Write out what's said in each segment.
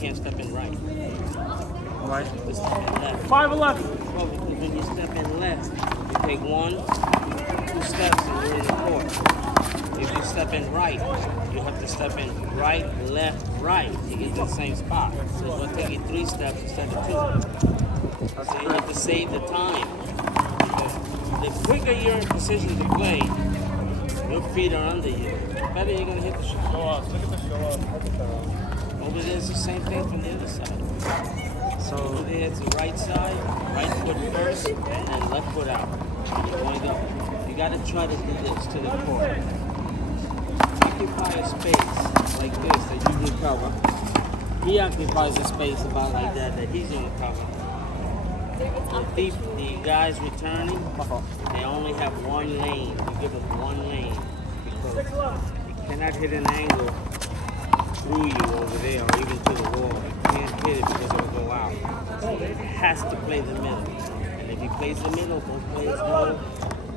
can't step in right. Why? You step in left. 5'11". Well, because when you step in left, you take 1, 2 steps and you're in the court. If you step in right, you have to step in right, left, right to get to the same spot. So it's going to take you 3 steps instead of 2. So you have to save the time. The quicker you're in position to play, your feet are under you. The better you're going to hit the shot. Show off. Look at the show off. Over there, it's the same thing from the other side. So Over there, it's the right side, right foot first, and left foot out. You're going to go. You got to try to do this to the court. Occupy a space like this that you can cover. He occupies a space about like that he's going to cover. The guys returning, they only have 1 lane. You give them 1 lane because you cannot hit an angle through you over there or even to the wall. You can't hit it because it'll go out. So it has to play the middle. And if he plays the middle, both players go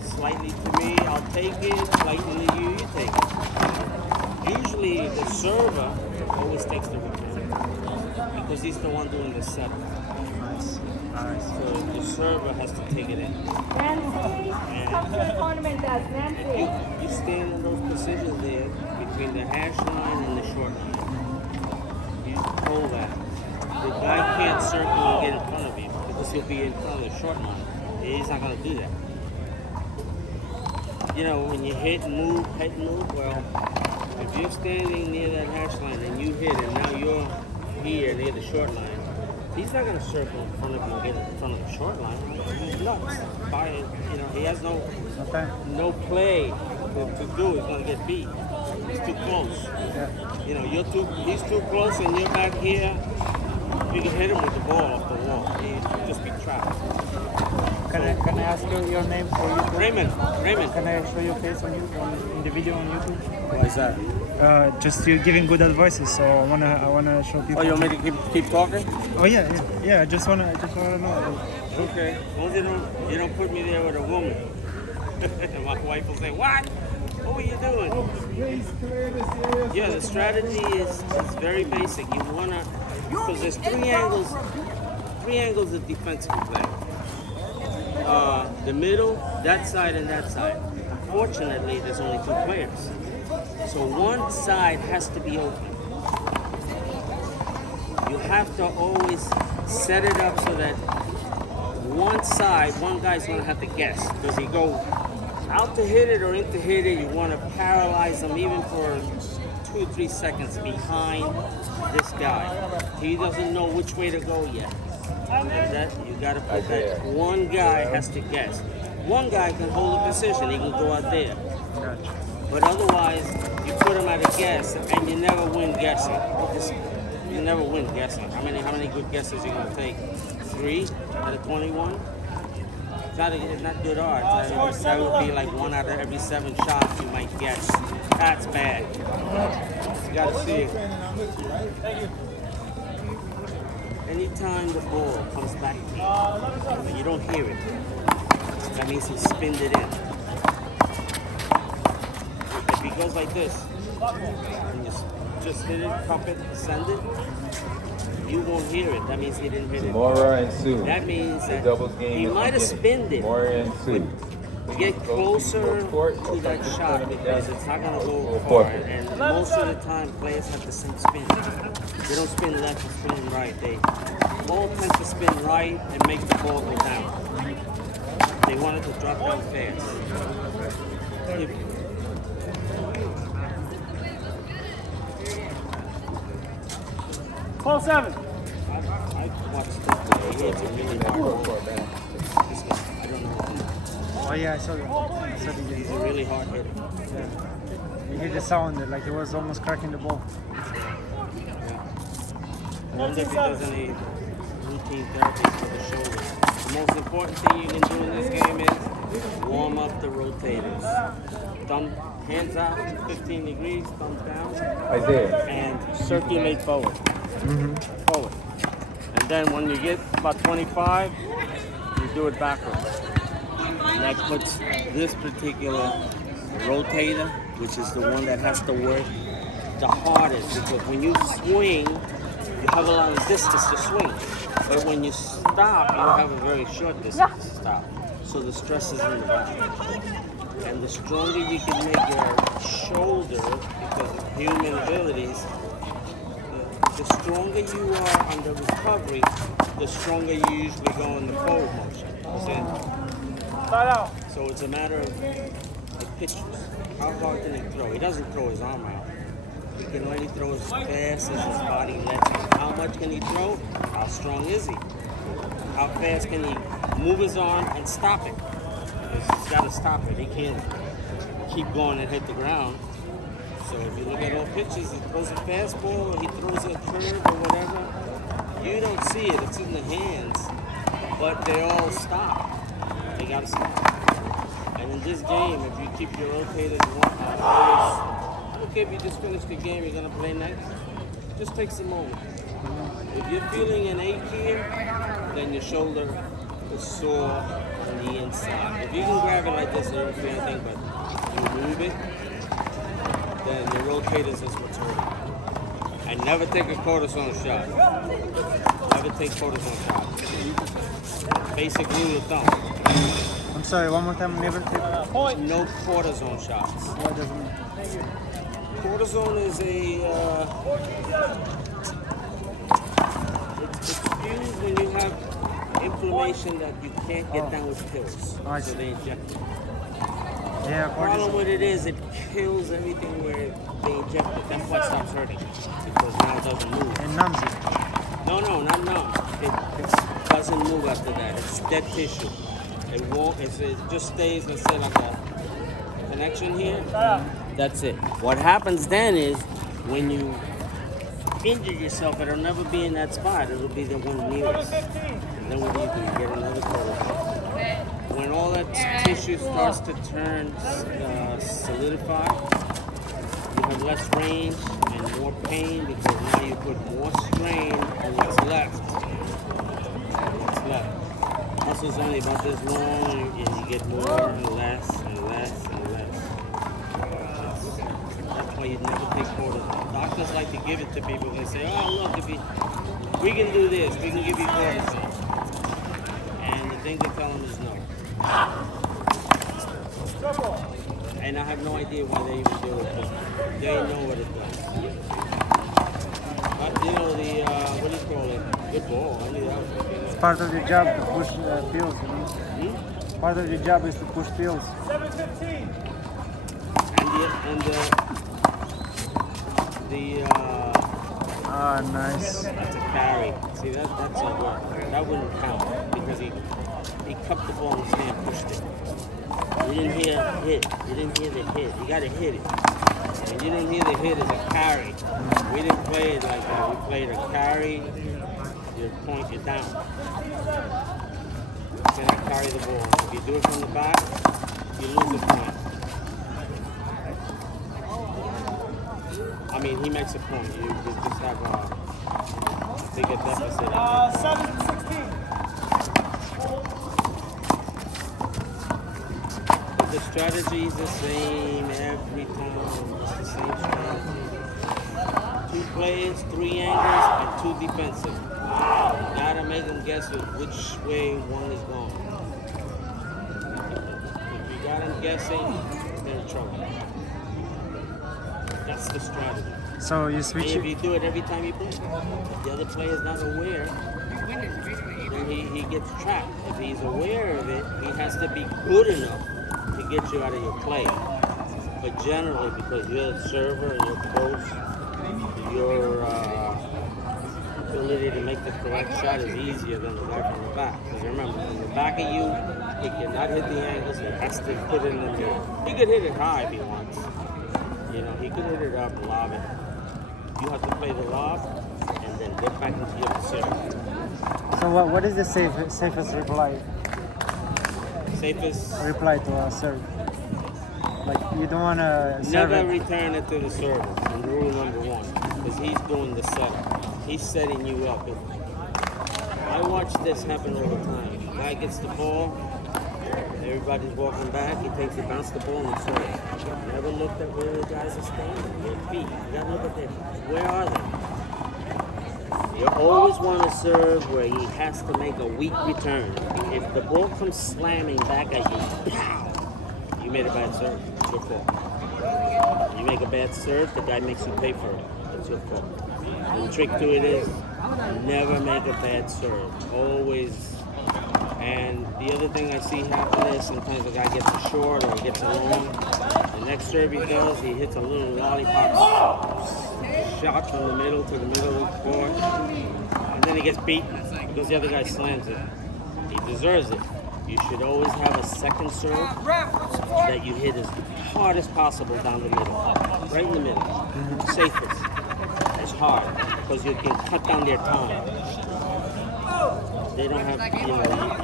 slightly to me, I'll take it, slightly to you, you take it. Usually the server always takes the return because he's the one doing the set. nice. Nice. So the server has to take it in. Nancy, come to the tournament as Nancy. You stand in those positions there between the hash line and the short line. You hold that. The guy can't circle and get in front of you because he'll be in front of the short line. He's not going to do that. You know, when you hit and move, well, if you're standing near that hash line and you hit and now you're here near the short line, he's not going to circle in front of you and get in front of the short line. He's nuts. You know, he has no play to do. He's going to get beat. He's too close. Yeah. You know, he's too close and you're back here. You can hit him with the ball off the wall. He'll just be trapped. Can I ask you your name for YouTube? Raymond. Can I show your face on YouTube in the video on YouTube? Why is that? Just you giving good advices, so I wanna show people. Oh, you want me to keep talking? Oh yeah. I just wanna know. Okay. As long as you don't put me there with a woman. My wife will say, "What? What were you doing?" Yeah, the strategy is very basic. You wanna, because there's 3 angles of defensive play. The middle, that side, and that side. Fortunately, there's only 2 players. So one side has to be open. You have to always set it up so that one side, one guy's going to have to guess. Does he go out to hit it or in to hit it? You want to paralyze him even for 2-3 seconds behind this guy. He doesn't know which way to go yet. And that you got to put that. One guy has to guess. One guy can hold a position. He can go out there. But otherwise, you put him at a guess, and you never win guessing. You never win guessing. How many good guesses are you gonna take? 3 out of 21? It's not good odds. That would be like 1 out of every 7 shots you might guess. That's bad. You gotta see it. Anytime the ball comes back to you, and you don't hear it, that means he spinned it in. If he goes like this, and you just hit it, cup it, send it, you won't hear it. That means he didn't hit it. Mora and Sue. That means that doubles game he might have spinned it. Mora and Sue. Get closer to that shot because it's not going to go far. And most of the time, players have the same spin. They don't spin left and spin right. They all tend to spin right and make the ball go down. They want it to drop down fast. Call 7. I watched this play. It's a really hard ball. This guy, I don't know. Oh yeah, I saw that. He's a really hard hitter. Yeah. You hear the sound, like it was almost cracking the ball. I wonder if he does any routine therapy for the shoulder. The most important thing you can do in this game is warm up the rotators. Thumb, hands out, 15 degrees, thumbs down. And circulate forward. Forward. And then when you get about 25, you do it backwards. And that puts this particular rotator, which is the one that has to work the hardest, because when you swing, you have a lot of distance to swing. But when you stop, you have a very short distance to stop. So the stress is in the back. And the stronger you can make your shoulder, because of human abilities, the stronger you are on the recovery, the stronger you usually go in the forward motion. So it's a matter of the pitches. How hard can he throw? He doesn't throw his arm out. He can only throw as fast as his body lets him. How much can he throw? How strong is he? How fast can he move his arm and stop it? Because he's got to stop it. He can't keep going and hit the ground. So if you look at all pitches, he throws a fastball or he throws a curve or whatever, you don't see it. It's in the hands. But they all stop. They got to stop. And in this game, if you keep your rotators always, okay, if you just finished the game, you're going to play next. Just takes a moment. If you're feeling an ache here, then your shoulder is sore on the inside. If you can grab it like this, you don't feel anything, but you move it, then your rotators is what's hurting. And never take a cortisone shot. Never take cortisone shots. Basic rule of thumb. I'm sorry, one more time. Never take. No cortisone shots. What does it mean? Cortisone is it's used when you have inflammation that you can't get down with pills. I So see. they inject it. Yeah, The problem cortisone. with it is it kills everything where they inject it. That's why it stops hurting. Because now it doesn't move. It numbs it. No, not numb. It doesn't move after that. It's dead tissue. It won't, it just stays, let's say, like a connection here. That's it. What happens then is when you injure yourself, it'll never be in that spot. It'll be the one nearest. And then what do? You get another cortisone. When all that tissue starts to turn solidify, you have less range and more pain because now you put more strain on what's left. What's left. Muscle's only about this long, and you get more and less and less and less. That's why you never take cortisone. Doctors like to give it to people. They say, "Oh, look, we can do this. We can give you cortisone." And the thing they tell them is no. And I have no idea why they even do it, but they know what it does. But you know what do you call it? Good ball. I knew that was okay. It's part of your job to push pills. You know? Part of your job is to push pills. Ah, nice. That's a carry. See, that's a work. That wouldn't count because he cupped the ball in his hand, pushed it. You didn't hear hit. You didn't hear the hit. You got to hit it. And you didn't hear the hit as a carry. We didn't play it like that. We played a carry. You point it down. Then I carry the ball. If you do it from the back, you lose a point. I mean, he makes a point. You just have a bigger deficit. 7-16. The strategy is the same every time. It's the same strategy. 2 plays, 3 angles, and 2 defensive. You gotta make them guess which way one is going. If you got them guessing, they're in trouble. That's the strategy. So you And switch if it. you do it every time you play, if the other player is not aware, then he gets trapped. If he's aware of it, he has to be good enough to get you out of your play. But generally, because you're a server and you're close, your ability to make the correct shot is easier than the guy from the back. Because remember, from the back of you, he cannot hit the angles. He has to put it in the middle. He could hit it high if he wants. You know, he could hit it up, lob it. You have to play the lob and then get back into your position. So what is the safest reply Safest. to a serve? Like you don't want to serve Never it. return it to the server. And rule number 1, because he's doing the setup. He's setting you up. I watch this happen all the time. The guy gets the ball, everybody's walking back, he takes it, bounce the ball, and serves. Never looked at where the guys are standing, their feet. You gotta look at them. Where are they? The You always want to serve where he has to make a weak return. If the ball comes slamming back at you, pow, you made a bad serve. It's your fault. You make a bad serve, the guy makes you pay for it. It's your fault. The trick to it is never make a bad serve. Always. And the other thing I see happen is sometimes the guy gets a short or gets a long. The next serve he does, he hits a little lollipop shot from the middle to the middle of the court. And then he gets beaten because the other guy slams it. He deserves it. You should always have a second serve that you hit as hard as possible down the middle. Right in the middle. Safest. As hard. Because you can cut down their time. They don't have,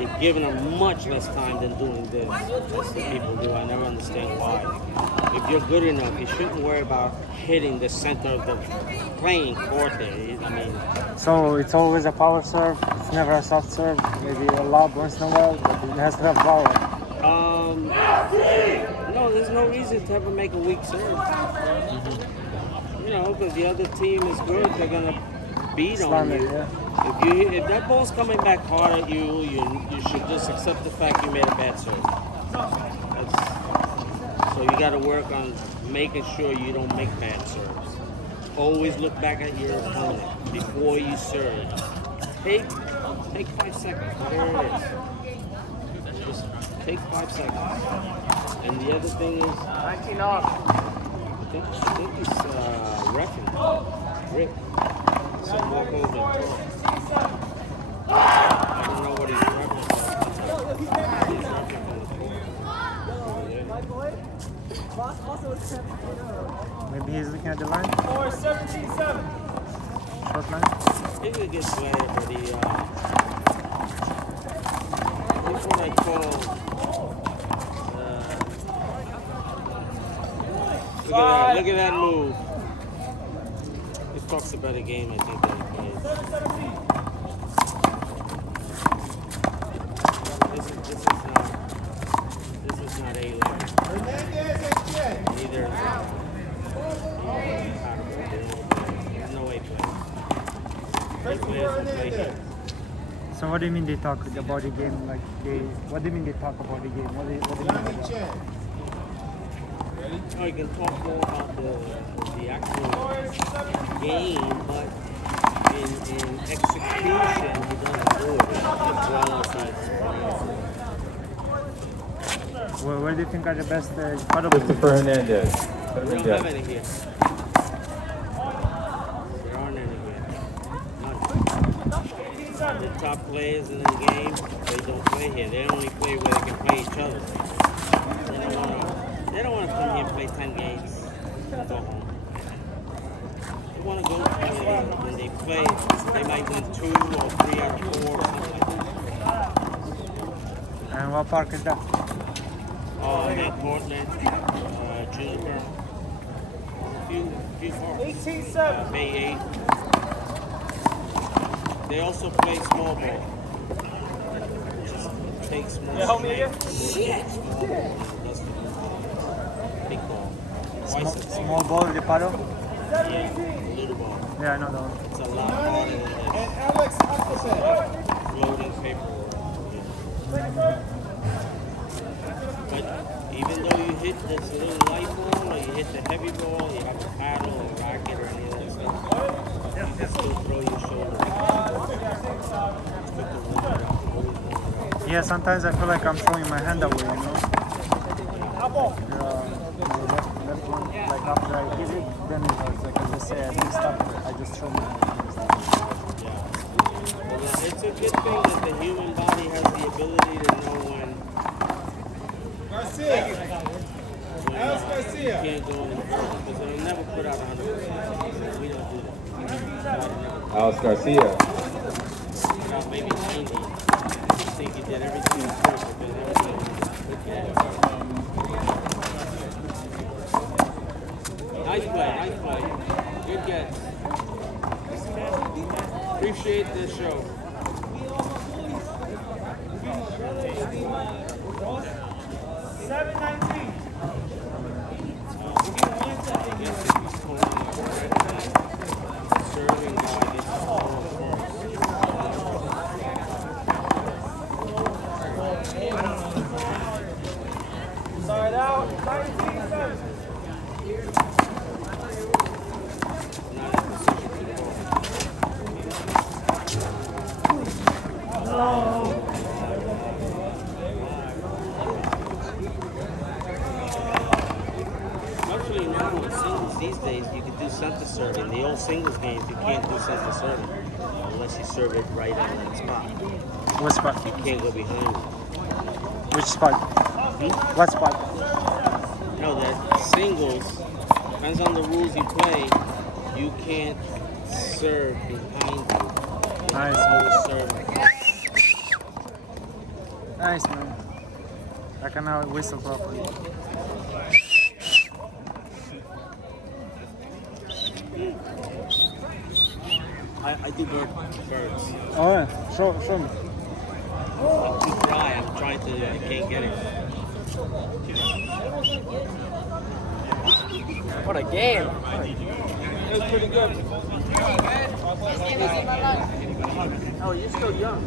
you're giving them much less time than doing this. That's what people do. I never understand why. If you're good enough, you shouldn't worry about hitting the center of the playing court there. I mean, So it's always a power serve. It's never a soft serve. Maybe a lob once in a while, but it has to have power. no, there's no reason to ever make a weak serve. You know, because the other team is good, they're gonna beat on Slam it, you. yeah. If that ball's coming back hard at you, you should just accept the fact you made a bad serve. So you got to work on making sure you don't make bad serves. Always look back at your opponent before you serve. Take 5 seconds, whatever it is. Just take 5 seconds. And the other thing is, 19 off. I think he's reffing. Rick. Some walk over and talk. I don't know what he's referencing. He's referencing Maybe he's looking at the line. Or 17-7. Short line. I think it gets better, but what's what I call look at that move. It talks about a game, I think, that he plays. This is not A-level. Neither is there's no A players. A players don't play here. So what do you mean they talk about the game? Like what do you mean they talk about the game? What do you mean by that? No, you can talk more about the actual game, but in execution, he doesn't do it as well as he explains. Where do you think are the best paddle Christopher Hernandez. Put him We in don't have jet. any here. There aren't any here. None. The top players in the game, they don't play here. They only play where they can play each other. They don't want to come here and play 10 games and go home. They want to go when they play, they might win 2 or 3 out of 4 or something like that. And what park is that? In Portland, Juniper, few parks. 18-7. Bay 8. They also play small ball. Just takes more help me again? Small ball. That's big ball. Twice as big. Small ball, the paddle? Yeah, little ball. Yeah, I know that one. It's a lot harder than And Alex Huffleson. floating paperwork. But even though you hit this little light ball or you hit the heavy ball, you have a paddle or a racket or any of that stuff, you can still throw your shoulder. Put the limit up, always limit it up. Yeah, sometimes I feel like I'm throwing my hand away, you know? Left one, like after I hit it, then it was like I just say I didn't stop it. I just throw my hand. Well, it's a good thing that the human body has the ability to know when Garcia. Alex you Garcia. can't go any further because it'll never put out 100%. We don't do that. Alex Garcia. Put out maybe 90. You think you did everything perfect, but never did. Nice play. Good get. Appreciate this show. Serving guy gets the ball first. singles games, you can't do center serving unless you serve it right on that spot. What spot? You can't go behind it. Which spot? What spot? No, that singles, depends on the rules you play, you can't serve behind you. You Nice. always serve. Nice, man. I can now whistle properly. I do birds. Oh, yeah. Show me. I'm too dry. I'm trying to. I can't get it. What a game. It was pretty good. Oh, you're still young.